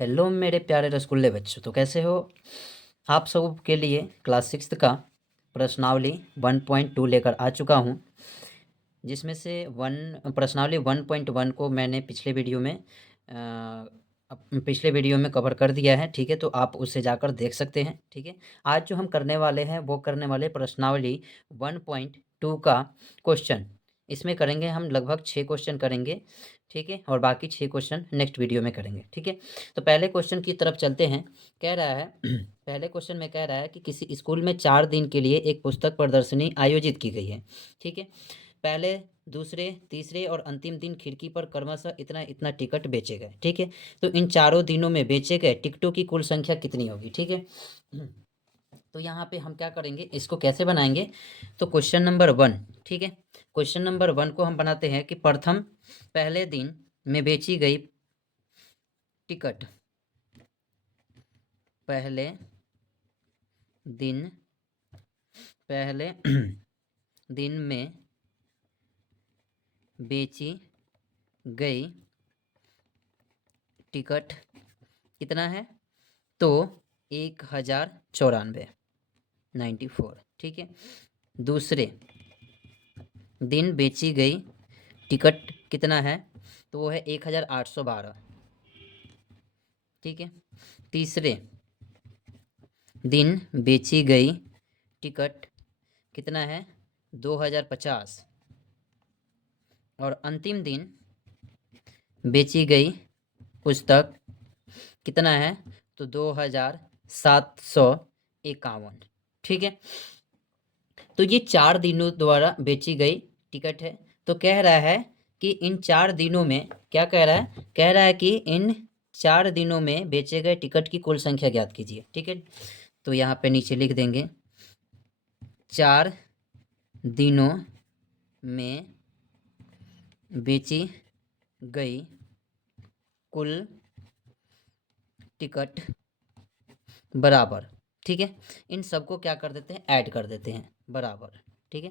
Hello मेरे प्यारे रसगुल्ले बच्चों, तो कैसे हो आप सब के लिए क्लास 6 का प्रश्नावली 1.2 लेकर आ चुका हूँ, जिसमें से प्रश्नावली 1.1 को मैंने पिछले वीडियो में कवर कर दिया है। ठीक है, तो आप उसे जाकर देख सकते हैं। ठीक है, आज जो हम करने वाले हैं वो करने वाले प्रश्नावली 1.2 का क्वेश्चन। इसमें करेंगे हम लगभग 6 क्वेश्चन करेंगे। ठीक है, और बाकी 6 क्वेश्चन नेक्स्ट वीडियो में करेंगे। ठीक है, तो पहले क्वेश्चन की तरफ चलते हैं। कह रहा है पहले क्वेश्चन में कह रहा है कि किसी स्कूल में 4 दिन के लिए एक पुस्तक प्रदर्शनी आयोजित की गई है। ठीक है, पहले, दूसरे, तीसरे और अंतिम दिन खिड़की पर क्रमशः इतना इतना टिकट बेचे गए। ठीक है, तो इन चारों दिनों में बेचे गए टिकटों की कुल संख्या कितनी होगी। ठीक है, तो यहाँ पे हम क्या करेंगे, इसको कैसे बनाएंगे। तो क्वेश्चन नंबर 1, ठीक है, क्वेश्चन नंबर 1 को हम बनाते हैं कि प्रथम पहले दिन में बेची गई टिकट, पहले दिन पहले दिन में बेची गई टिकट कितना है, तो 1094, 94। ठीक है, दूसरे दिन बेची गई टिकट कितना है, तो वो है 1812। ठीक है, तीसरे दिन बेची गई टिकट कितना है, 2050। और अंतिम दिन बेची गई पुस्तक कितना है, तो 2751। ठीक है, तो ये 4 दिनों द्वारा बेची गई टिकट है। तो कह रहा है कि इन 4 दिनों में क्या कह रहा है, कह रहा है कि इन 4 दिनों में बेचे गए टिकट की कुल संख्या ज्ञात कीजिए। ठीक है, तो यहाँ पे नीचे लिख देंगे 4 दिनों में बेची गई कुल टिकट बराबर। ठीक है, इन सबको क्या कर देते हैं, ऐड कर देते हैं, बराबर। ठीक है,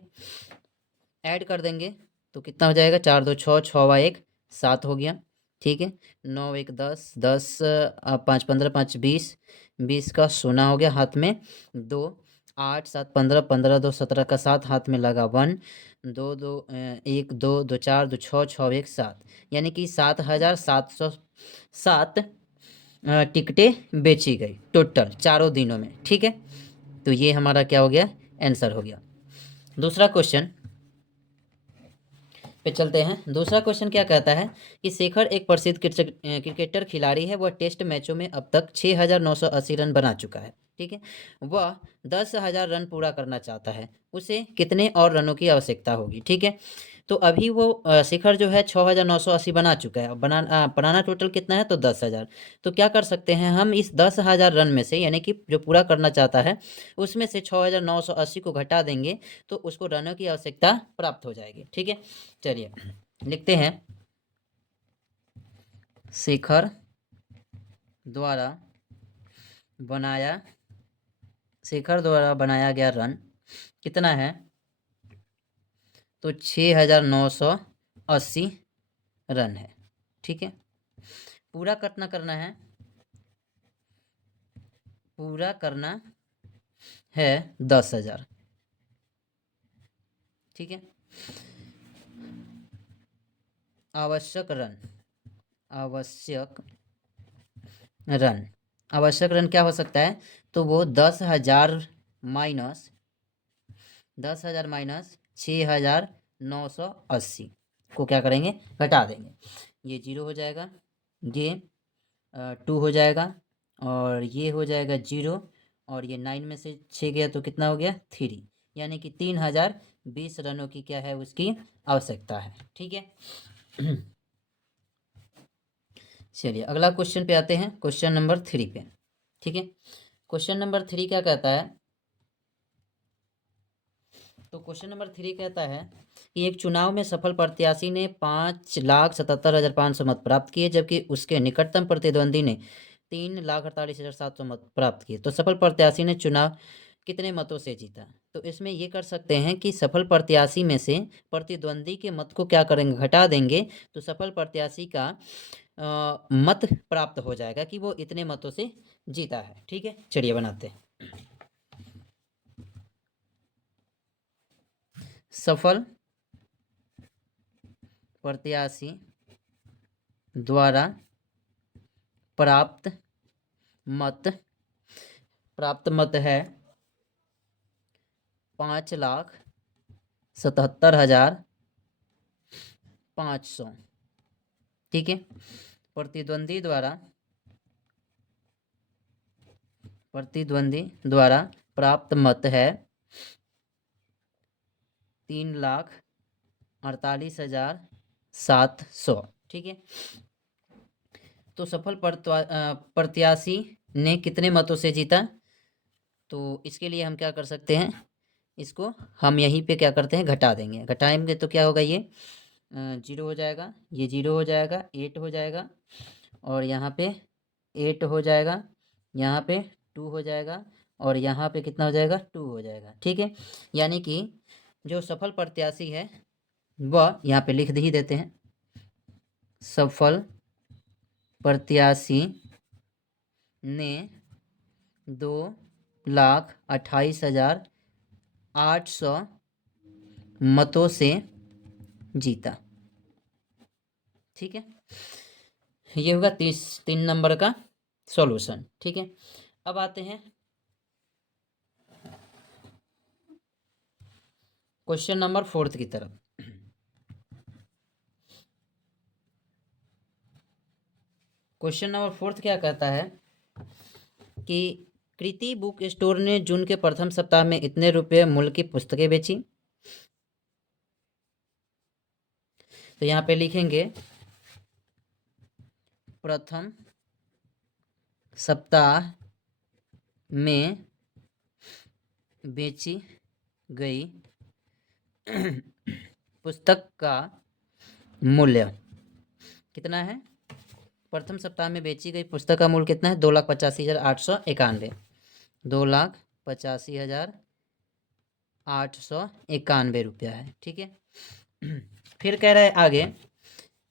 ऐड कर देंगे तो कितना हो जाएगा, 4 2 6, 6 1 7 हो गया। ठीक है, 9 1 10, 10 5 15, 5 20, 20 का सोना हो गया हाथ में 2, 8 7 15, 15 2 17 का 7 हाथ में लगा 1, 2 2 1 2 2 4 2 6 6 1 7, यानी कि 7707 टिकटें बेची गई टोटल चारों दिनों में। ठीक है, तो ये हमारा क्या हो गया, आंसर हो गया। दूसरा क्वेश्चन पे चलते हैं। दूसरा क्वेश्चन क्या कहता है कि शेखर एक प्रसिद्ध क्रिकेटर खिलाड़ी है। वह टेस्ट मैचों में अब तक 6980 रन बना चुका है। ठीक है, वह 10,000 रन पूरा करना चाहता है, उसे कितने और रनों की आवश्यकता होगी। ठीक है, तो अभी वो शिखर जो है 6980 बना चुका है। बनाना टोटल कितना है, तो 10,000। तो क्या कर सकते हैं हम, इस 10,000 रन में से, यानी कि जो पूरा करना चाहता है उसमें से 6980 को घटा देंगे तो उसको रनों की आवश्यकता प्राप्त हो जाएगी। ठीक है, चलिए लिखते हैं, शेखर द्वारा बनाया शेखर द्वारा बनाया गया रन कितना है, तो 6980 रन है। ठीक है, पूरा कितना करना है, पूरा करना है 10,000। ठीक है, आवश्यक रन आवश्यक रन आवश्यक रन क्या हो सकता है, तो वो 10,000 माइनस 6,980 को क्या करेंगे, घटा देंगे। ये 0 हो जाएगा, ये 2 हो जाएगा, और ये हो जाएगा 0, और ये 9 में से 6 गया तो कितना हो गया, 3, यानी कि 3020 रनों की क्या है, उसकी आवश्यकता है। ठीक है, चलिए अगला क्वेश्चन पे आते हैं, क्वेश्चन नंबर 3 पे। ठीक है, क्वेश्चन नंबर 3 क्या कहता है, तो क्वेश्चन नंबर 3 कहता है कि एक चुनाव में सफल प्रत्याशी ने 5,77,500 मत प्राप्त किए, जबकि उसके निकटतम प्रतिद्वंदी ने 3,48,700 मत प्राप्त किए। तो सफल प्रत्याशी ने चुनाव कितने मतों से जीता। तो इसमें ये कर सकते हैं कि सफल प्रत्याशी में से प्रतिद्वंदी के मत को क्या करेंगे, घटा देंगे, तो सफल प्रत्याशी का मत प्राप्त हो जाएगा कि वो इतने मतों से जीता है। ठीक है, चलिए बनाते हैं। सफल प्रत्याशी द्वारा प्राप्त मत है 5,77,500। ठीक है, प्रतिद्वंदी द्वारा प्राप्त मत है 3,48,700। ठीक है, तो सफल प्रत्याशी ने कितने मतों से जीता, तो इसके लिए हम क्या कर सकते हैं, इसको हम यहीं पे क्या करते हैं, घटा देंगे। घटाएंगे तो क्या होगा, ये 0 हो जाएगा, ये 0 हो जाएगा, 8 हो जाएगा, और यहाँ पे 8 हो जाएगा, यहाँ पे 2 हो जाएगा, और यहाँ पे कितना हो जाएगा, 2 हो जाएगा। ठीक है, यानी कि जो सफल प्रत्याशी है वह यहाँ पे लिख ही देते हैं, सफल प्रत्याशी ने 2,28,800 मतों से जीता। ठीक है, ये होगा 3 नंबर का सॉल्यूशन। ठीक है, अब आते हैं क्वेश्चन नंबर 4 की तरफ। क्वेश्चन नंबर 4 क्या कहता है कि कृति बुक स्टोर ने जून के प्रथम सप्ताह में इतने रुपए मूल्य की पुस्तकें बेची। तो यहाँ पे लिखेंगे प्रथम सप्ताह में बेची गई पुस्तक का मूल्य कितना है, प्रथम सप्ताह में बेची गई पुस्तक का मूल्य कितना है, 2,85,891, 2,85,891 रुपया है। ठीक है, फिर कह रहा है आगे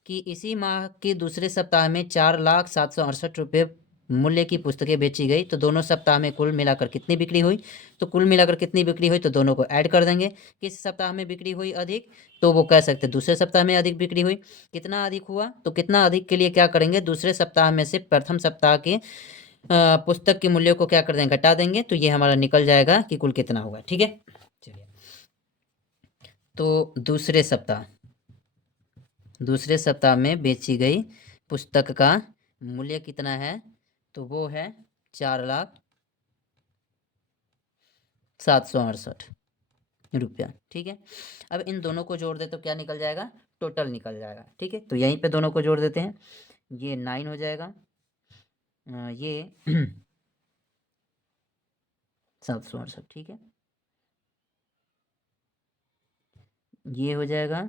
कि इसी माह के दूसरे सप्ताह में 4,07,68 रुपये मूल्य की पुस्तकें बेची गई। तो दोनों सप्ताह में कुल मिलाकर कितनी बिक्री हुई, तो कुल मिलाकर कितनी बिक्री हुई, तो दोनों को ऐड कर देंगे। किस सप्ताह में बिक्री हुई अधिक, तो वो कह सकते हैं दूसरे सप्ताह में अधिक बिक्री हुई। कितना अधिक हुआ, तो कितना अधिक के लिए क्या करेंगे, दूसरे सप्ताह में से प्रथम सप्ताह के पुस्तक के मूल्य को क्या कर देंगे, घटा देंगे। तो ये हमारा निकल जाएगा कि कुल कितना होगा। ठीक है, चलिए, तो दूसरे सप्ताह में बेची गई पुस्तक का मूल्य कितना है, तो वो है 4,07,68 रुपया। ठीक है, अब इन दोनों को जोड़ दे तो क्या निकल जाएगा, टोटल निकल जाएगा। ठीक है, तो यहीं पे दोनों को जोड़ देते हैं, ये 9 हो जाएगा, ये 768। ठीक है, ये हो जाएगा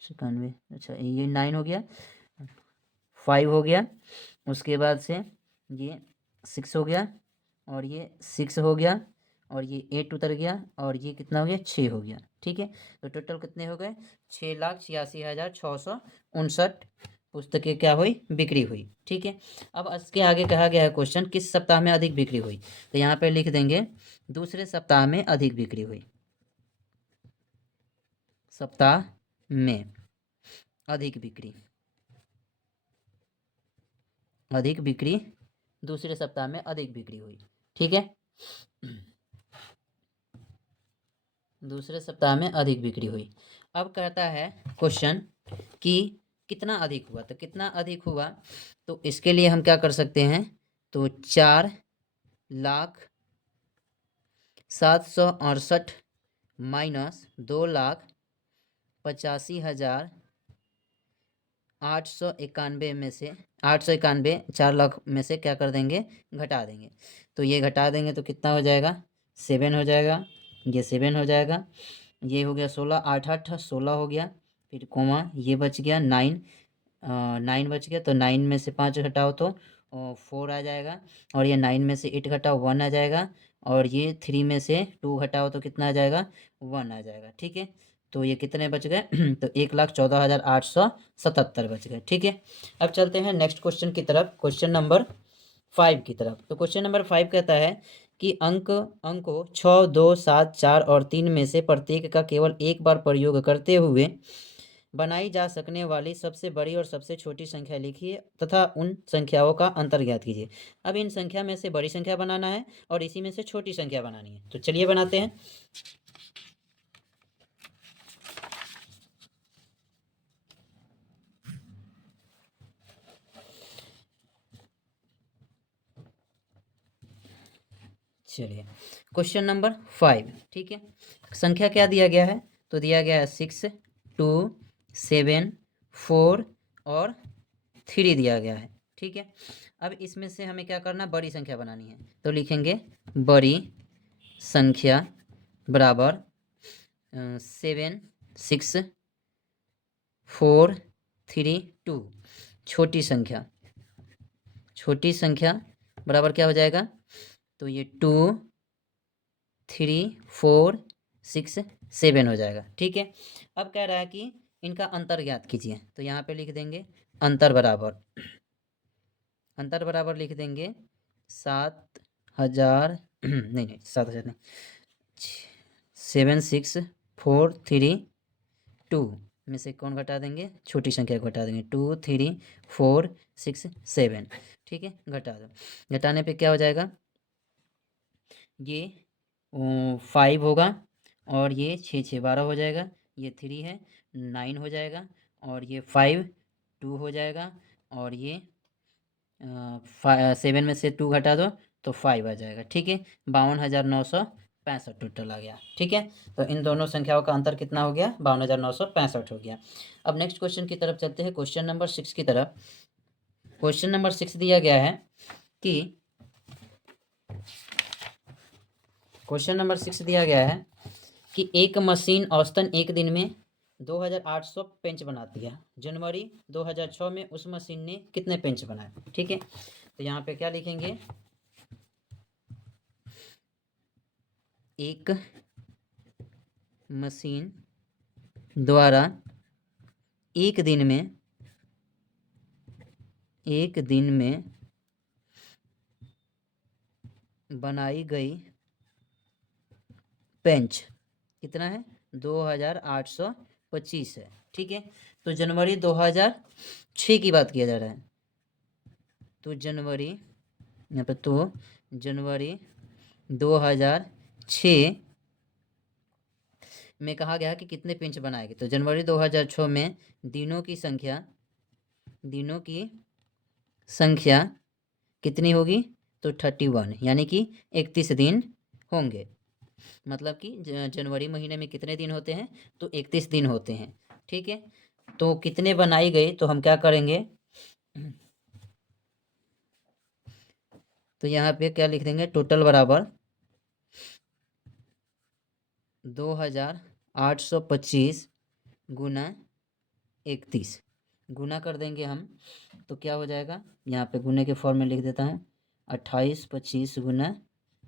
96। अच्छा, ये 9 हो गया, 5 हो गया, उसके बाद से ये 6 हो गया, और ये 6 हो गया, और ये 8 उतर गया, और ये कितना हो गया, 6 हो गया। ठीक है, तो टोटल कितने हो गए, 6,86,659 पुस्तकें क्या हुई, बिक्री हुई। ठीक है, अब इसके आगे कहा गया है क्वेश्चन, किस सप्ताह में अधिक बिक्री हुई, तो यहाँ पे लिख देंगे दूसरे सप्ताह में अधिक बिक्री हुई, सप्ताह में अधिक बिक्री दूसरे सप्ताह में अधिक बिक्री हुई। ठीक है, दूसरे सप्ताह में अधिक बिक्री हुई। अब कहता है क्वेश्चन कि कितना अधिक हुआ, तो कितना अधिक हुआ, तो इसके लिए हम क्या कर सकते हैं, तो 4,07,68 माइनस 2,85,891 में से 891, 4,00,000 में से क्या कर देंगे, घटा देंगे। तो ये घटा देंगे तो कितना हो जाएगा, 7 हो जाएगा, ये 7 हो जाएगा, ये हो गया 16, 8 8 16 हो गया, फिर कोमा ये बच गया 9, 9 बच गया, तो 9 में से 5 घटाओ तो 4 आ जाएगा, और ये 9 में से 8 घटाओ 1 आ जाएगा, और ये 3 में से 2 घटाओ तो कितना आ जाएगा, 1 आ जाएगा। ठीक है, तो ये कितने बच गए तो 1,14,877 बच गए। ठीक है, अब चलते हैं नेक्स्ट क्वेश्चन की तरफ, क्वेश्चन नंबर 5 की तरफ। तो क्वेश्चन नंबर 5 कहता है कि अंकों 6, 2, 7, 4 और 3 में से प्रत्येक का केवल एक बार प्रयोग करते हुए बनाई जा सकने वाली सबसे बड़ी और सबसे छोटी संख्या लिखिए तथा उन संख्याओं का अंतर ज्ञात कीजिए। अब इन संख्या में से बड़ी संख्या बनाना है और इसी में से छोटी संख्या बनानी है। तो चलिए बनाते हैं। चलिए क्वेश्चन नंबर 5। ठीक है, संख्या क्या दिया गया है, तो दिया गया है 6, 2, 7, 4 और 3 दिया गया है। ठीक है, अब इसमें से हमें क्या करना, बड़ी संख्या बनानी है। तो लिखेंगे बड़ी संख्या बराबर 7, 6, 4, 3, 2। छोटी संख्या बराबर क्या हो जाएगा, तो ये 2, 3, 4, 6, 7 हो जाएगा। ठीक है, अब कह रहा है कि इनका अंतर ज्ञात कीजिए। तो यहाँ पे लिख देंगे अंतर बराबर लिख देंगे 7,000 नहीं 7,000 नहीं, 7, 6, 4, 3, 2 में से कौन घटा देंगे, छोटी संख्या को घटा देंगे। 2, 3, 4, 6, 7। ठीक है, घटा दो। घटाने पे क्या हो जाएगा, ये 5 होगा और ये 6, 6, 12 हो जाएगा। ये 3 है, 9 हो जाएगा और ये 5, 2 हो जाएगा और ये 7 में से 2 घटा दो तो 5 आ जाएगा। ठीक है, 52,965 टोटल आ गया। ठीक है, तो इन दोनों संख्याओं का अंतर कितना हो गया, 52,965 हो गया। अब नेक्स्ट क्वेश्चन की तरफ चलते हैं, क्वेश्चन नंबर 6 की तरफ। क्वेश्चन नंबर 6 दिया गया है कि एक मशीन औसतन एक दिन में 2,800 पेंच बनाती है। जनवरी 2006 में उस मशीन ने कितने पेंच बनाए। ठीक है, तो यहाँ पे क्या लिखेंगे, एक मशीन द्वारा एक दिन में बनाई गई पेंच कितना है, 2,825 है। ठीक है, तो जनवरी 2006 की बात किया जा रहा है। तो जनवरी यहाँ पे, तो जनवरी 2006 में कहा गया कि कितने पेंच बनाएंगे। तो जनवरी 2006 में दिनों की संख्या कितनी होगी, तो 31, यानी कि 31 दिन होंगे। मतलब कि जनवरी महीने में कितने दिन होते हैं, तो 31 दिन होते हैं। ठीक है, तो कितने बनाई गई, तो हम क्या करेंगे, तो यहाँ पे क्या लिख देंगे, टोटल बराबर 2,825 गुना 31 गुना कर देंगे हम, तो क्या हो जाएगा, यहाँ पे गुने के फॉर्म में लिख देता हूँ, 28, 25 गुना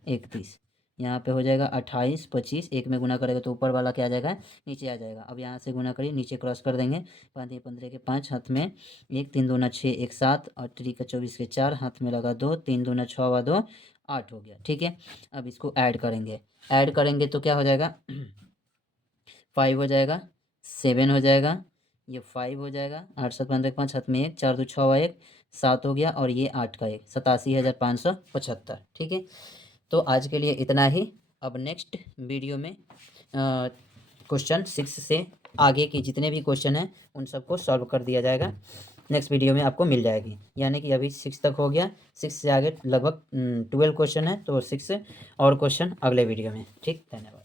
31। यहाँ पे हो जाएगा 28, 25, एक में गुना करेगा तो ऊपर वाला क्या आ जाएगा, नीचे आ जाएगा। अब यहाँ से गुना करिए, नीचे क्रॉस कर देंगे, 5, 15 के 5, हाथ में 1, 3 दूना 6, 1, 7 और 3 का 24 के 4, हाथ में लगा 2, 3 दूना 6 व 2 8 हो गया। ठीक है, अब इसको ऐड करेंगे तो क्या हो जाएगा 5 हो जाएगा, 7 हो जाएगा, ये 5 हो जाएगा, 8, 7, 15 5, हाथ में 1, 4, 2, 6 व 1 7 हो गया और ये 8 का 1, 87,575। ठीक है, तो आज के लिए इतना ही। अब नेक्स्ट वीडियो में क्वेश्चन 6 से आगे के जितने भी क्वेश्चन हैं उन सबको सॉल्व कर दिया जाएगा। नेक्स्ट वीडियो में आपको मिल जाएगी, यानी कि अभी 6 तक हो गया, 6 से आगे लगभग 12 क्वेश्चन है, तो 6 और क्वेश्चन अगले वीडियो में। ठीक, धन्यवाद।